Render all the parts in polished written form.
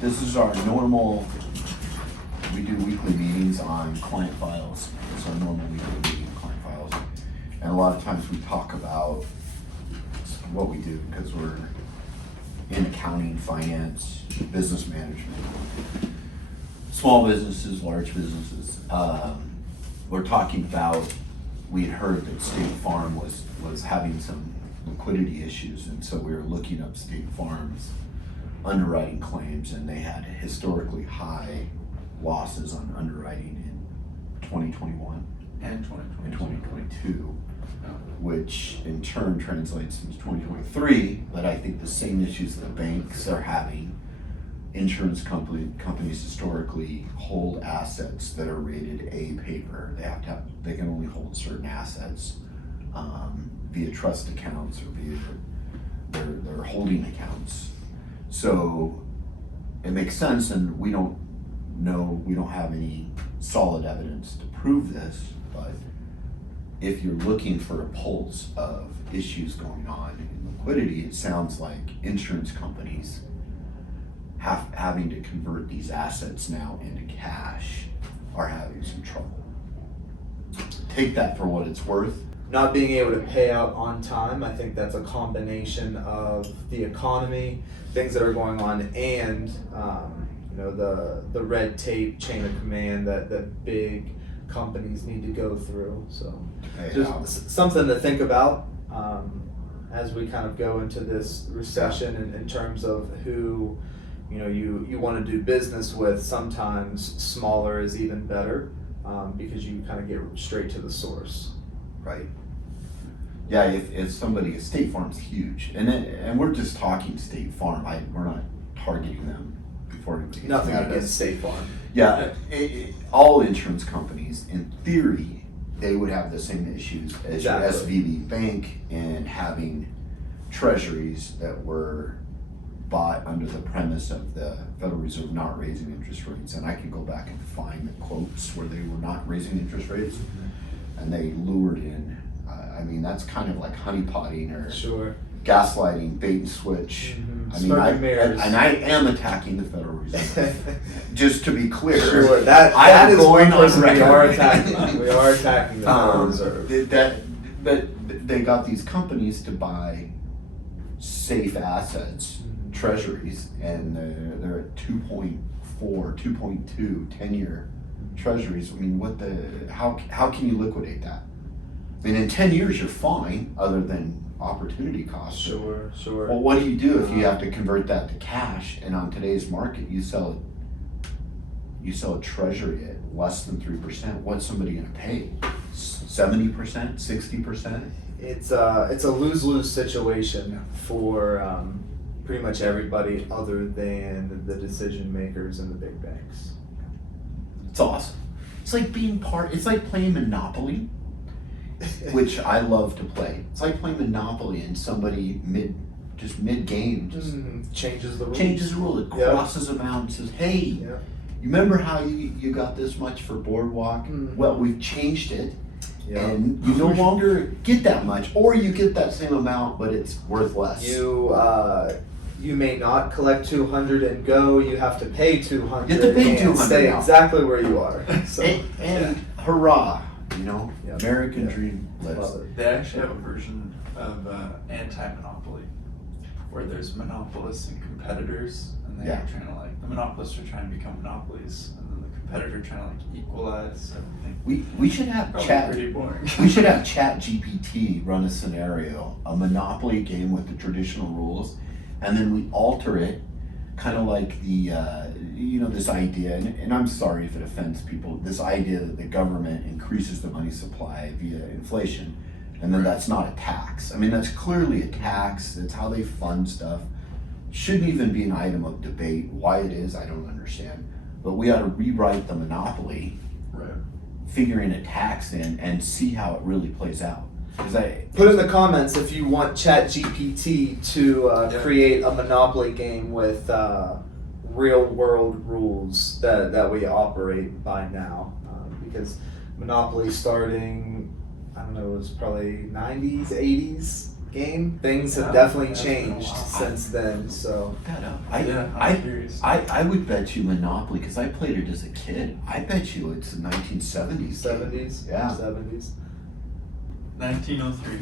This is our normal, we do weekly meetings on client files. It's our normal weekly meeting on client files. And a lot of times we talk about what we do because we're in accounting, finance, business management, small businesses, large businesses. We're talking about, we had heard that State Farm was having some liquidity issues, and so we were looking up State Farm's underwriting claims, and they had historically high losses on underwriting in 2021 And 2022, which in turn translates into 2023. But I think the same issues that the banks are having, insurance companies historically hold assets that are rated A paper. They can only hold certain assets via trust accounts or via their holding accounts. So it makes sense, and we don't have any solid evidence to prove this, but if you're looking for a pulse of issues going on in liquidity, it sounds like insurance companies having to convert these assets now into cash are having some trouble. Take that for what it's worth. Not being able to pay out on time, I think that's a combination of the economy, things that are going on, and the red tape chain of command that big companies need to go through. So just something to think about as we kind of go into this recession in terms of who you want to do business with. Sometimes smaller is even better because you kind of get straight to the source. Right. Yeah, if somebody, State Farm's huge, and we're just talking State Farm. We're not targeting them before anybody gets Nothing mad at us. against State Farm. Yeah, all insurance companies, in theory, they would have the same issues as your SVB Bank and having treasuries that were bought under the premise of the Federal Reserve not raising interest rates. And I can go back and find the quotes where they were not raising interest rates, and they lured in. That's kind of like honeypotting or Sure. gaslighting, bait and switch. Smoke and mirrors. And I am attacking the Federal Reserve. Just to be clear. Sure, that is one person we are record. attacking. We are attacking the Federal Reserve. But they got these companies to buy safe assets, treasuries, and they're at 2.4, 2.2 10-year treasuries. How can you liquidate that? In 10 years you're fine, other than opportunity costs. Sure. Well, what do you do if you have to convert that to cash? And on today's market, you sell a treasury at less than 3%. What's somebody going to pay? 70%, 60%? It's a lose-lose situation for pretty much everybody other than the decision makers and the big banks. It's awesome. It's like it's like playing Monopoly, which I love to play. It's like playing Monopoly and somebody mid-game Changes the rules. changes the rule. It crosses them out and says, hey, you remember how you got this much for Boardwalk? Well, we've changed it. And you no longer get that much, or you get that same amount, but it's worth less. You may not collect 200 and go. You have to pay 200. You have to pay 200 and stay now. exactly where you are. So, and hurrah, American dream lives. Love it. They actually have a version of anti-monopoly where there's monopolists and competitors, and they're trying to the monopolists are trying to become monopolies, and then the competitor trying to equalize everything. We should have pretty boring. We should have ChatGPT run a scenario, a Monopoly game with the traditional rules, and then we alter it, kind of like the this idea, and I'm sorry if it offends people, this idea that the government increases the money supply via inflation, and then that's not a tax. That's clearly a tax. That's how they fund stuff. Shouldn't even be an item of debate. Why it is, I don't understand. But we ought to rewrite the monopoly, figuring a tax in, and see how it really plays out. Put in the comments if you want ChatGPT to create a Monopoly game with real world rules that we operate by now, because Monopoly starting, I don't know, it was probably 90s, 80s, game, things have Yeah, definitely that's been a changed while. since then. So That up. I'm curious. I would bet you Monopoly, because I played it as a kid. I bet you it's a 1970s. 70s, Yeah. 70s, 1903.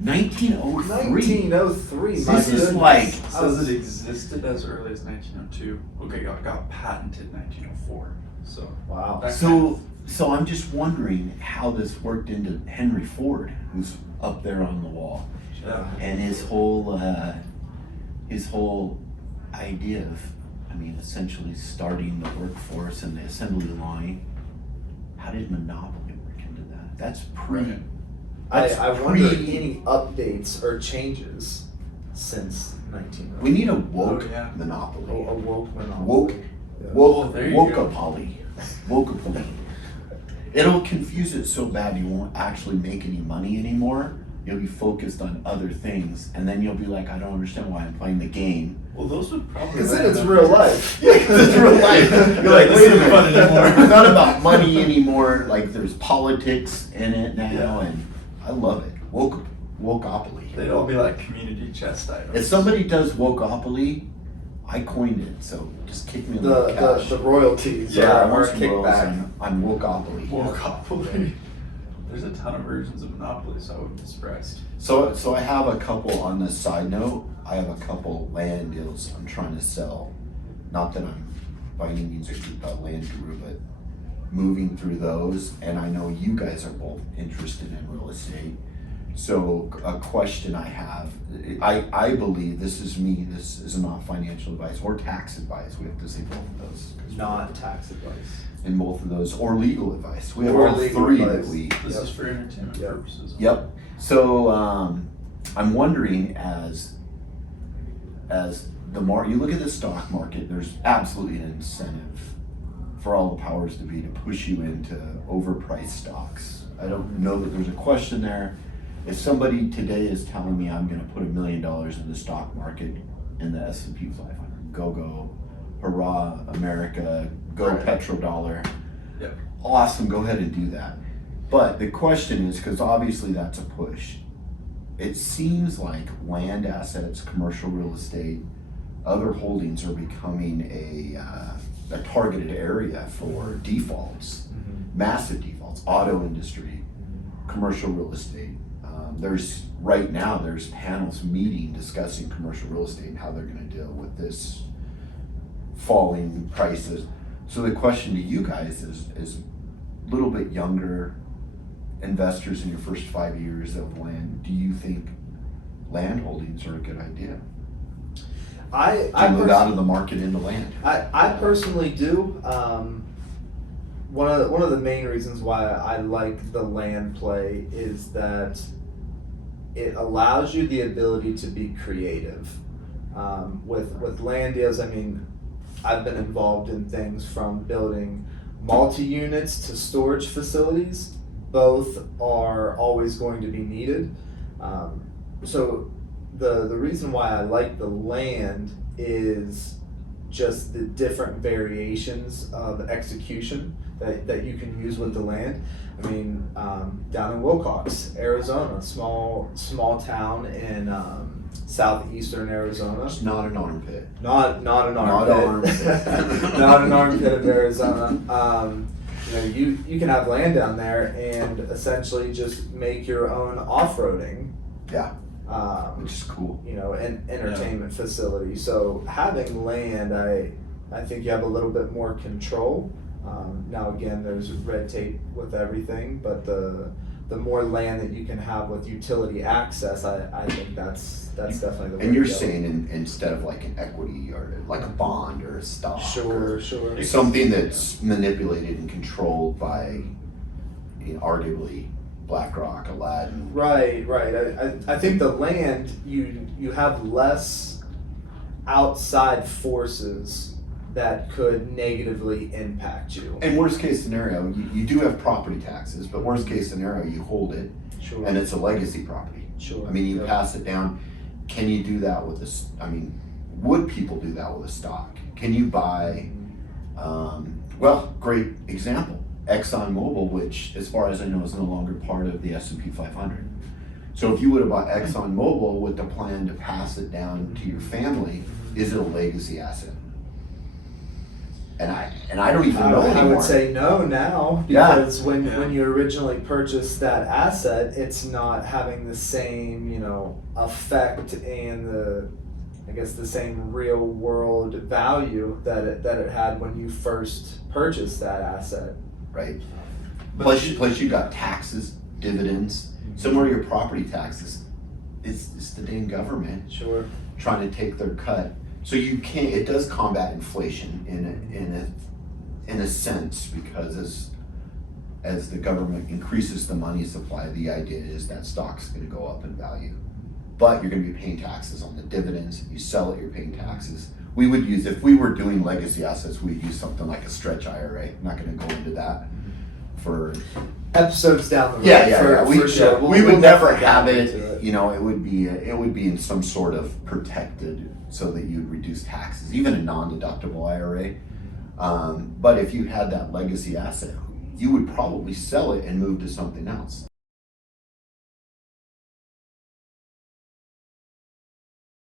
1903. 1903. This My is goodness. like- It says it existed as early as 1902. Okay, got patented 1904. So Wow. that So I'm just wondering how this worked into Henry Ford, who's up there on the wall, yeah. and his whole idea of, I mean, essentially starting the workforce and the assembly line. How did Monopoly work into that? That's Right. I wonder any updates or changes since 1900. We need a woke Oh, yeah. monopoly. a woke monopoly. Woke, Yeah. woke, there you go. wokeapoly. Wokeapoly. It'll confuse it so bad you won't actually make any money anymore. You'll be focused on other things, and then you'll be like, I don't understand why I'm playing the game. Well, those would probably. Because then land it's up- real life. Yeah, 'cause it's real life. You're like, This wait a isn't fun minute. anymore. It's not about money anymore. Like, there's politics in it now, Yeah. and I love it. Wokeopoly. They'd all be like community chest items. If somebody does wokeopoly, I coined it, so just kick me a little The cash. the royalties Yeah, I are want a some rolls kickback. on Wokeopoly. Wokeopoly. There's a ton of versions of Monopoly, so I wouldn't be surprised. So I have a couple on the side note. I have a couple land deals I'm trying to sell. Not that I'm by any means a land guru, but moving through those. And I know you guys are both interested in real estate. So a question I have, I believe, this is me, this is not financial advice or tax advice. We have to say both of those. 'cause we're Not tax advice. in both of those, or legal advice. We have Or all legal three advice. that we. This Yep. is for entertainment Yep. purposes. Yep. So I'm wondering, as the you look at the stock market, there's absolutely an incentive for all the powers to be to push you into overpriced stocks. I don't know that there's a question there. If somebody today is telling me I'm going to put $1 million in the stock market in the S&P 500, go, hurrah, America, go Right. petrodollar. Yep. Awesome, go ahead and do that. But the question is, because obviously that's a push, it seems like land assets, commercial real estate, other holdings are becoming a targeted area for defaults, massive defaults, auto industry, commercial real estate. There's panels meeting discussing commercial real estate and how they're going to deal with this falling prices. So the question to you guys is a little bit younger investors in your first 5 years of land, do you think land holdings are a good idea? I To move out of the market into land? I personally do. One of the main reasons why I like the land play is that it allows you the ability to be creative. With land deals, I mean, I've been involved in things from building multi-units to storage facilities. Both are always going to be needed. So the reason why I like the land is just the different variations of execution that you can use with the land. I mean, down in Wilcox, Arizona, small town in southeastern Arizona. It's not an armpit. Not an Not armpit. armpit. Not an armpit of Arizona. You can have land down there and essentially just make your own off-roading. Yeah, which is cool. An entertainment facility. So having land, I think you have a little bit more control. Now again, there's red tape with everything, but the more land that you can have with utility access, I think that's definitely the way And you're to go. saying instead of like an equity or like a bond or a stock, Sure. or something that's manipulated and controlled by, arguably BlackRock, Aladdin. Right. I think the land, you have less outside forces that could negatively impact you. And worst case scenario, you do have property taxes, but worst case scenario, you hold it Sure. and it's a legacy property. Sure. I mean, you Yep. pass it down. Can you do that with this? I mean, would people do that with a stock? Can you buy, great example, ExxonMobil, which as far as I know is no longer part of the S&P 500. So if you would have bought ExxonMobil with the plan to pass it down to your family, is it a legacy asset? And I don't even know I anymore. would say no now, Yeah. because when Yeah. you originally purchased that asset, it's not having the same, effect and the same real world value that it had when you first purchased that asset. Right. But Plus you got taxes, dividends. Some more of your property taxes. It's the dang government Sure. trying to take their cut. So you can't. It does combat inflation in a sense, because as the government increases the money supply, the idea is that stock's going to go up in value. But you're going to be paying taxes on the dividends. You sell it, you're paying taxes. We would use, if we were doing legacy assets, we'd use something like a stretch IRA. I'm not going to go into that for Episodes down the road. yeah. For sure. We would We'll never definitely have dive it. into It would be in some sort of protected, so that you'd reduce taxes, even a non-deductible IRA. But if you had that legacy asset, you would probably sell it and move to something else.